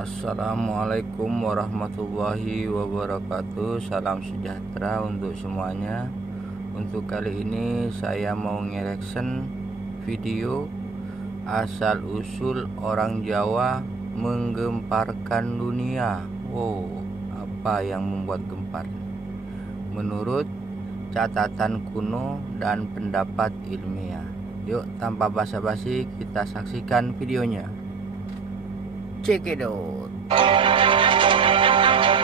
Assalamualaikum warahmatullahi wabarakatuh. Salam sejahtera untuk semuanya. Untuk kali ini saya mau nge-reaction video asal usul orang Jawa menggemparkan dunia. Wow, apa yang membuat gempar? Menurut catatan kuno dan pendapat ilmiah. Yuk, tanpa basa-basi kita saksikan videonya. Check it out.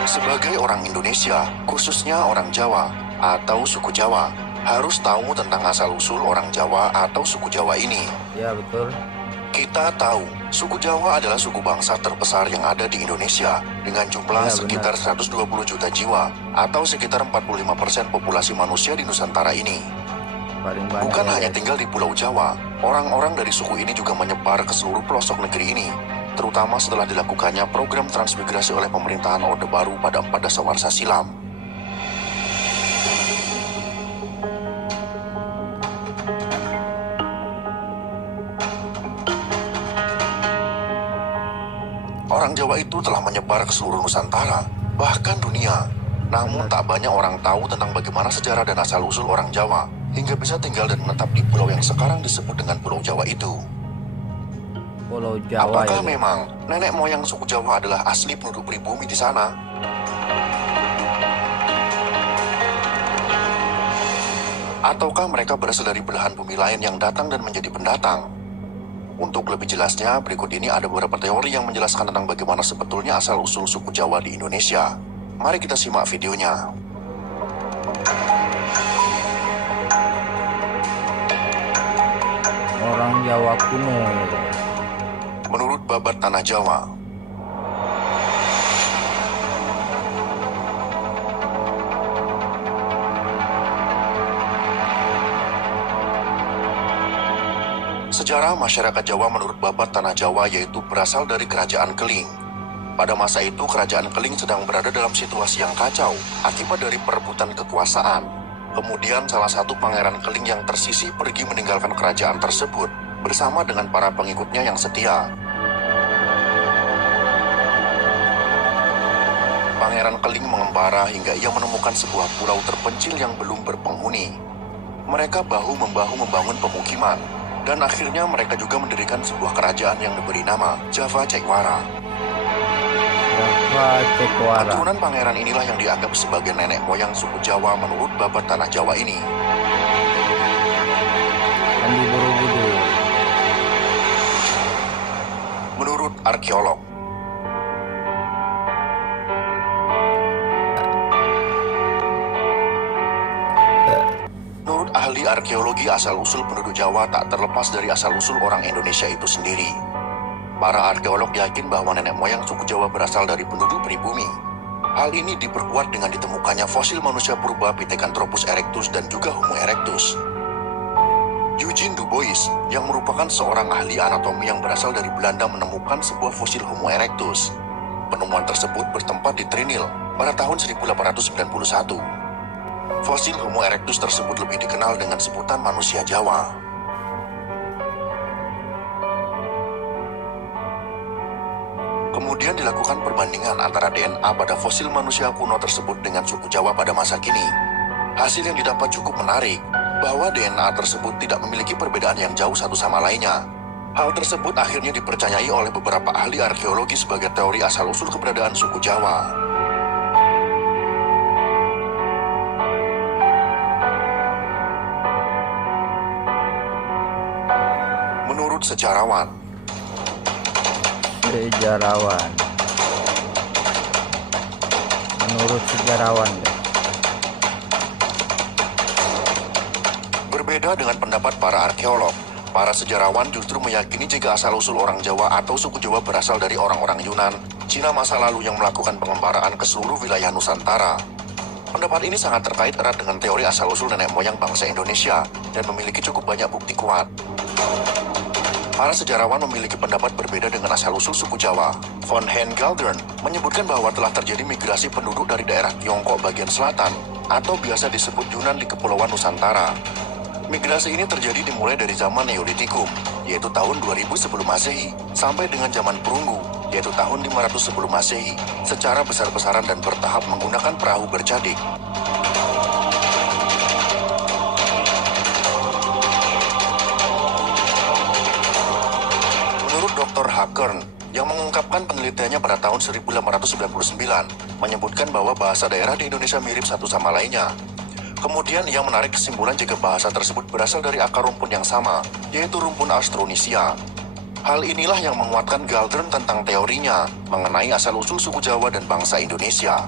Sebagai orang Indonesia, khususnya orang Jawa atau suku Jawa, harus tahu tentang asal-usul orang Jawa atau suku Jawa ini. Ya, betul. Kita tahu, suku Jawa adalah suku bangsa terbesar yang ada di Indonesia dengan jumlah sekitar 120 juta jiwa atau sekitar 45% populasi manusia di Nusantara ini. Bukan hanya tinggal di Pulau Jawa, orang-orang dari suku ini juga menyebar ke seluruh pelosok negeri ini, terutama setelah dilakukannya program transmigrasi oleh pemerintahan Orde Baru pada 4 Dasawarsa silam. Orang Jawa itu telah menyebar ke seluruh Nusantara, bahkan dunia. Namun tak banyak orang tahu tentang bagaimana sejarah dan asal-usul orang Jawa, hingga bisa tinggal dan menetap di pulau yang sekarang disebut dengan Pulau Jawa itu. Pulau Jawa. Apakah memang nenek moyang suku Jawa adalah asli penduduk pribumi di sana? Ataukah mereka berasal dari belahan bumi lain yang datang dan menjadi pendatang? Untuk lebih jelasnya, berikut ini ada beberapa teori yang menjelaskan tentang bagaimana sebetulnya asal-usul suku Jawa di Indonesia. Mari kita simak videonya. Orang Jawa kuno. Menurut Babat Tanah Jawa, sejarah masyarakat Jawa menurut Babat Tanah Jawa yaitu berasal dari Kerajaan Keling. Pada masa itu, Kerajaan Keling sedang berada dalam situasi yang kacau akibat dari perebutan kekuasaan. Kemudian salah satu pangeran Keling yang tersisih pergi meninggalkan kerajaan tersebut bersama dengan para pengikutnya yang setia. Pangeran Keling mengembara hingga ia menemukan sebuah pulau terpencil yang belum berpenghuni. Mereka bahu-membahu membangun pemukiman, dan akhirnya mereka juga mendirikan sebuah kerajaan yang diberi nama Java Caikwara. Keturunan pangeran inilah yang dianggap sebagai nenek moyang suku Jawa menurut Babat Tanah Jawa ini. Menurut arkeolog, ahli arkeologi asal-usul penduduk Jawa tak terlepas dari asal-usul orang Indonesia itu sendiri. Para arkeolog yakin bahwa nenek moyang suku Jawa berasal dari penduduk pribumi. Hal ini diperkuat dengan ditemukannya fosil manusia purba Pithecanthropus erectus dan juga Homo erectus. Eugene Du Bois, yang merupakan seorang ahli anatomi yang berasal dari Belanda, menemukan sebuah fosil Homo erectus. Penemuan tersebut bertempat di Trinil pada tahun 1891. Fosil Homo erectus tersebut lebih dikenal dengan sebutan manusia Jawa. Kemudian dilakukan perbandingan antara DNA pada fosil manusia kuno tersebut dengan suku Jawa pada masa kini. Hasil yang didapat cukup menarik, bahwa DNA tersebut tidak memiliki perbedaan yang jauh satu sama lainnya. Hal tersebut akhirnya dipercayai oleh beberapa ahli arkeologi sebagai teori asal-usul keberadaan suku Jawa. Menurut sejarawan, berbeda dengan pendapat para arkeolog, para sejarawan justru meyakini jika asal-usul orang Jawa atau suku Jawa berasal dari orang-orang Yunan, Cina masa lalu yang melakukan pengembaraan ke seluruh wilayah Nusantara. Pendapat ini sangat terkait erat dengan teori asal-usul nenek moyang bangsa Indonesia dan memiliki cukup banyak bukti kuat. Para sejarawan memiliki pendapat berbeda dengan asal-usul suku Jawa. Von Heingaldern menyebutkan bahwa telah terjadi migrasi penduduk dari daerah Tiongkok bagian selatan, atau biasa disebut Yunan di Kepulauan Nusantara. Migrasi ini terjadi dimulai dari zaman Neolitikum, yaitu tahun 2000 sebelum Masehi, sampai dengan zaman Perunggu, yaitu tahun 500 sebelum Masehi, secara besar-besaran dan bertahap menggunakan perahu bercadik. Menurut Dr. Hakern, yang mengungkapkan penelitiannya pada tahun 1899, menyebutkan bahwa bahasa daerah di Indonesia mirip satu sama lainnya. Kemudian ia menarik kesimpulan jika bahasa tersebut berasal dari akar rumpun yang sama, yaitu rumpun Austronisia. Hal inilah yang menguatkan Galdern tentang teorinya mengenai asal-usul suku Jawa dan bangsa Indonesia.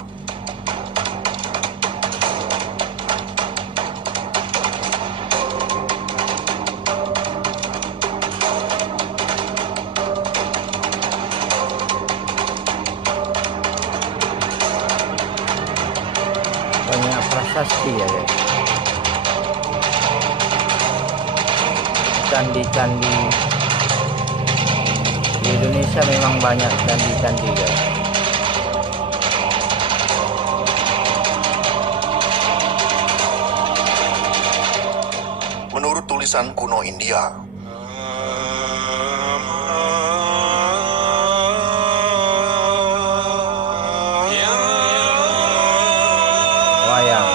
Banyak prasasti ya guys. Candi-candi di Indonesia memang banyak candi-candi guys. Menurut tulisan kuno India, wayang.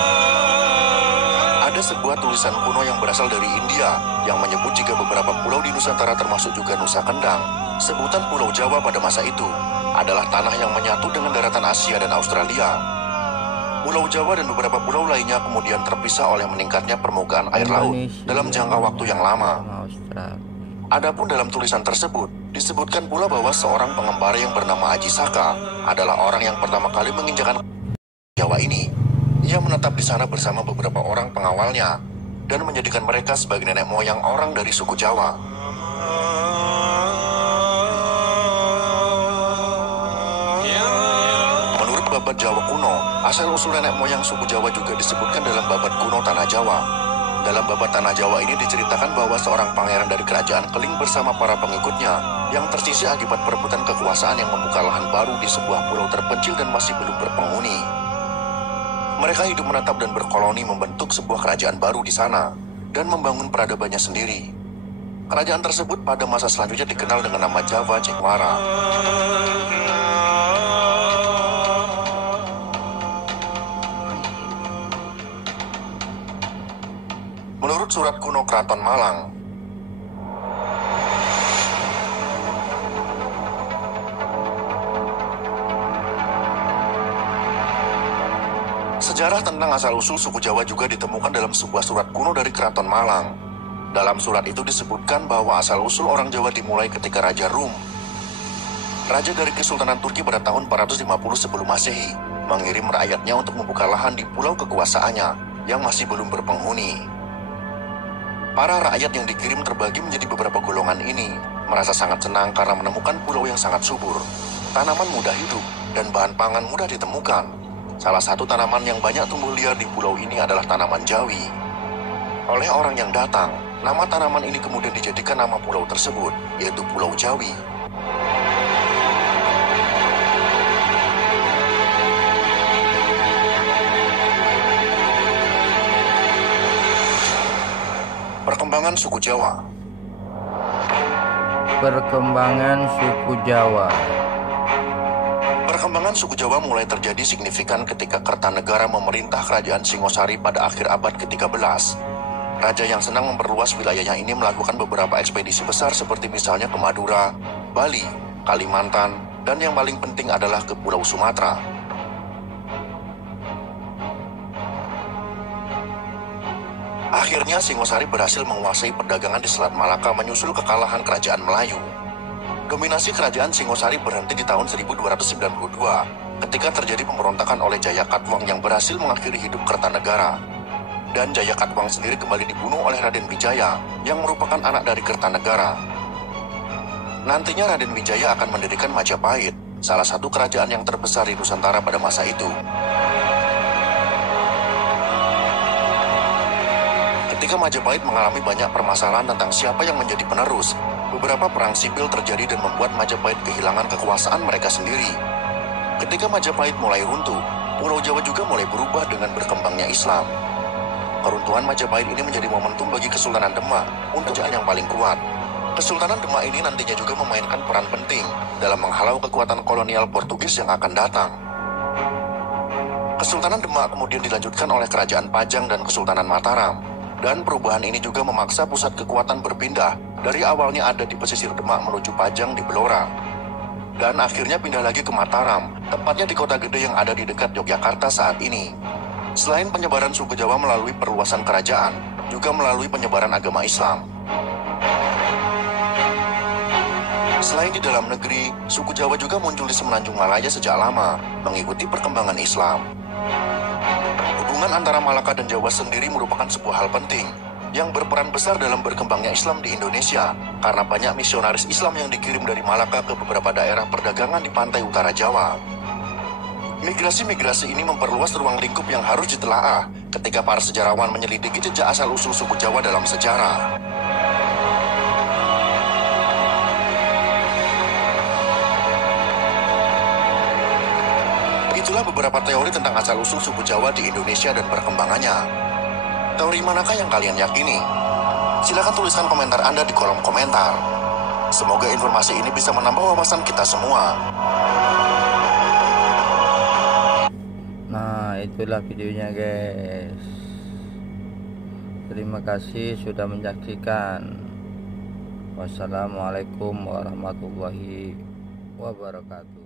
ada sebuah tulisan kuno yang berasal dari India yang menyebut jika beberapa pulau di Nusantara termasuk juga Nusa Kendang, sebutan Pulau Jawa pada masa itu, adalah tanah yang menyatu dengan daratan Asia dan Australia. Pulau Jawa dan beberapa pulau lainnya kemudian terpisah oleh meningkatnya permukaan air laut dalam jangka waktu yang lama. Adapun dalam tulisan tersebut, disebutkan pula bahwa seorang pengembara yang bernama Aji Saka adalah orang yang pertama kali menginjakan Jawa ini. Ia menetap di sana bersama beberapa orang pengawalnya dan menjadikan mereka sebagai nenek moyang orang dari suku Jawa. Menurut Babad Jawa kuno, asal-usul nenek moyang suku Jawa juga disebutkan dalam Babad kuno Tanah Jawa. Dalam Babad Tanah Jawa ini diceritakan bahwa seorang pangeran dari kerajaan Keling bersama para pengikutnya yang tersisih akibat perebutan kekuasaan yang membuka lahan baru di sebuah pulau terpencil dan masih belum berpenghuni. Mereka hidup menetap dan berkoloni membentuk sebuah kerajaan baru di sana dan membangun peradabannya sendiri. Kerajaan tersebut pada masa selanjutnya dikenal dengan nama Java Cengwara. Menurut surat kuno Keraton Malang, sejarah tentang asal-usul suku Jawa juga ditemukan dalam sebuah surat kuno dari Keraton Malang. Dalam surat itu disebutkan bahwa asal-usul orang Jawa dimulai ketika Raja Rum, raja dari Kesultanan Turki pada tahun 450 sebelum Masehi, mengirim rakyatnya untuk membuka lahan di pulau kekuasaannya yang masih belum berpenghuni. Para rakyat yang dikirim terbagi menjadi beberapa golongan ini, merasa sangat senang karena menemukan pulau yang sangat subur. Tanaman mudah hidup dan bahan pangan mudah ditemukan. Salah satu tanaman yang banyak tumbuh liar di pulau ini adalah tanaman jawi. Oleh orang yang datang, nama tanaman ini kemudian dijadikan nama pulau tersebut, yaitu Pulau Jawi. Perkembangan suku Jawa. Perkembangan suku Jawa. Perkembangan suku Jawa mulai terjadi signifikan ketika Kertanegara memerintah kerajaan Singosari pada akhir abad ke-13. Raja yang senang memperluas wilayahnya ini melakukan beberapa ekspedisi besar seperti misalnya ke Madura, Bali, Kalimantan, dan yang paling penting adalah ke Pulau Sumatera. Akhirnya Singosari berhasil menguasai perdagangan di Selat Malaka menyusul kekalahan kerajaan Melayu. Dominasi kerajaan Singosari berhenti di tahun 1292 ketika terjadi pemberontakan oleh Jayakatwang yang berhasil mengakhiri hidup Kertanegara. Dan Jayakatwang sendiri kembali dibunuh oleh Raden Wijaya yang merupakan anak dari Kertanegara. Nantinya Raden Wijaya akan mendirikan Majapahit, salah satu kerajaan yang terbesar di Nusantara pada masa itu. Ketika Majapahit mengalami banyak permasalahan tentang siapa yang menjadi penerus, beberapa perang sipil terjadi dan membuat Majapahit kehilangan kekuasaan mereka sendiri. Ketika Majapahit mulai runtuh, Pulau Jawa juga mulai berubah dengan berkembangnya Islam. Keruntuhan Majapahit ini menjadi momentum bagi Kesultanan Demak untuk kerajaan yang paling kuat. Kesultanan Demak ini nantinya juga memainkan peran penting dalam menghalau kekuatan kolonial Portugis yang akan datang. Kesultanan Demak kemudian dilanjutkan oleh Kerajaan Pajang dan Kesultanan Mataram, dan perubahan ini juga memaksa pusat kekuatan berpindah dari awalnya ada di pesisir Demak menuju Pajang di Blora, dan akhirnya pindah lagi ke Mataram, tepatnya di kota gede yang ada di dekat Yogyakarta saat ini. Selain penyebaran suku Jawa melalui perluasan kerajaan, juga melalui penyebaran agama Islam. Selain di dalam negeri, suku Jawa juga muncul di Semenanjung Malaya sejak lama, mengikuti perkembangan Islam. Hubungan antara Malaka dan Jawa sendiri merupakan sebuah hal penting, yang berperan besar dalam berkembangnya Islam di Indonesia, karena banyak misionaris Islam yang dikirim dari Malaka ke beberapa daerah perdagangan di pantai utara Jawa. Migrasi-migrasi ini memperluas ruang lingkup yang harus ditelaah ketika para sejarawan menyelidiki jejak asal-usul suku Jawa dalam sejarah. Itulah beberapa teori tentang asal-usul suku Jawa di Indonesia dan perkembangannya. Teori manakah yang kalian yakini? Silakan tuliskan komentar Anda di kolom komentar. Semoga informasi ini bisa menambah wawasan kita semua. Nah, itulah videonya guys. Terima kasih sudah menyaksikan. Wassalamualaikum warahmatullahi wabarakatuh.